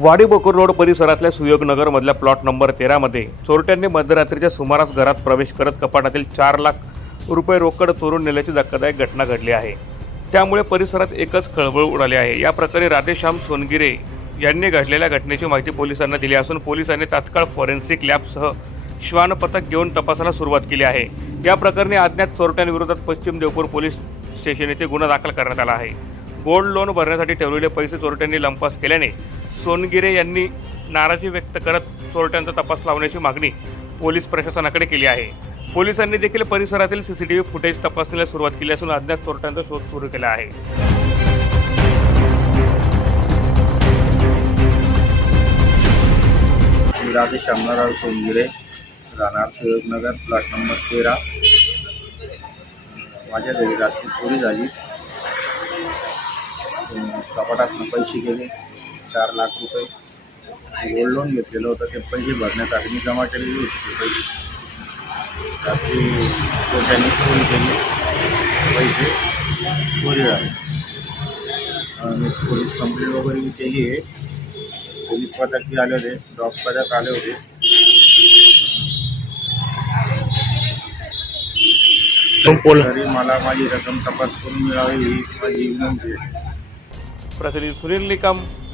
वाडी बोकूर रोड परिसरातल्या सुयोगनगरमधल्या plot number तेरामध्ये चोरट्यांनी मध्यरात्रीच्या सुमारास घरात प्रवेश करत कपाटातील चार लाख रुपये रोकड चोरून नेल्याची धक्कादायक घटना घडली आहे. त्यामुळे परिसरात एकच खळबळ उडाली आहे. या प्रकरणी राधेश्याम सोनगिरे यांनी घडलेल्या घटनेची माहिती पोलिसांना दिली असून पोलिसांनी तात्काळ फॉरेन्सिक लॅबसह श्वान पथक घेऊन तपासाला सुरुवात केली आहे. या प्रकरणी अज्ञात चोरट्यांविरोधात पश्चिम देवपूर पोलीस स्टेशन येथे गुन्हा दाखल करण्यात आला आहे. गोल्ड लोन भरण्यासाठी ठेवलेले पैसे चोरट्यांनी लंपास केल्याने सोनगिरे यांनी नाराजी व्यक्त करत चोरट्यांचा तपास लावण्याची मागणी पोलीस प्रशासनाकडे केली आहे. पोलिसांनी देखील परिसरातील सीसीटीव्ही फुटेज तपासणीला सुरुवात केली असून अज्ञात चोरट्यांचा शोध सुरू केला आहे. मी राधे श्यामराव सोनगिरे राहणार सुयोगनगर प्लॉट नंबर तेरा. माझ्या घरी रात्री चोरी झाली. अं, कपाटातनं पैसे गेले. चार लाख रुपये गोल्ड लोन घेतलेलं होतं ते पैसे भरण्यासाठी मी जमा केलेले होते पैसे. रात्री चोरट्यांनी चोरी केली पैसे चोरी झाले. मी पोलीस कंप्लेंट वगैरे मी केली आहे. पोलीस पथक बी आले होते डॉग पथक आले होते. तरी मला माझी रक्कम तपास करून मिळावी ही माझी विनंती आहे. प्रतिनिधी सुनील निकम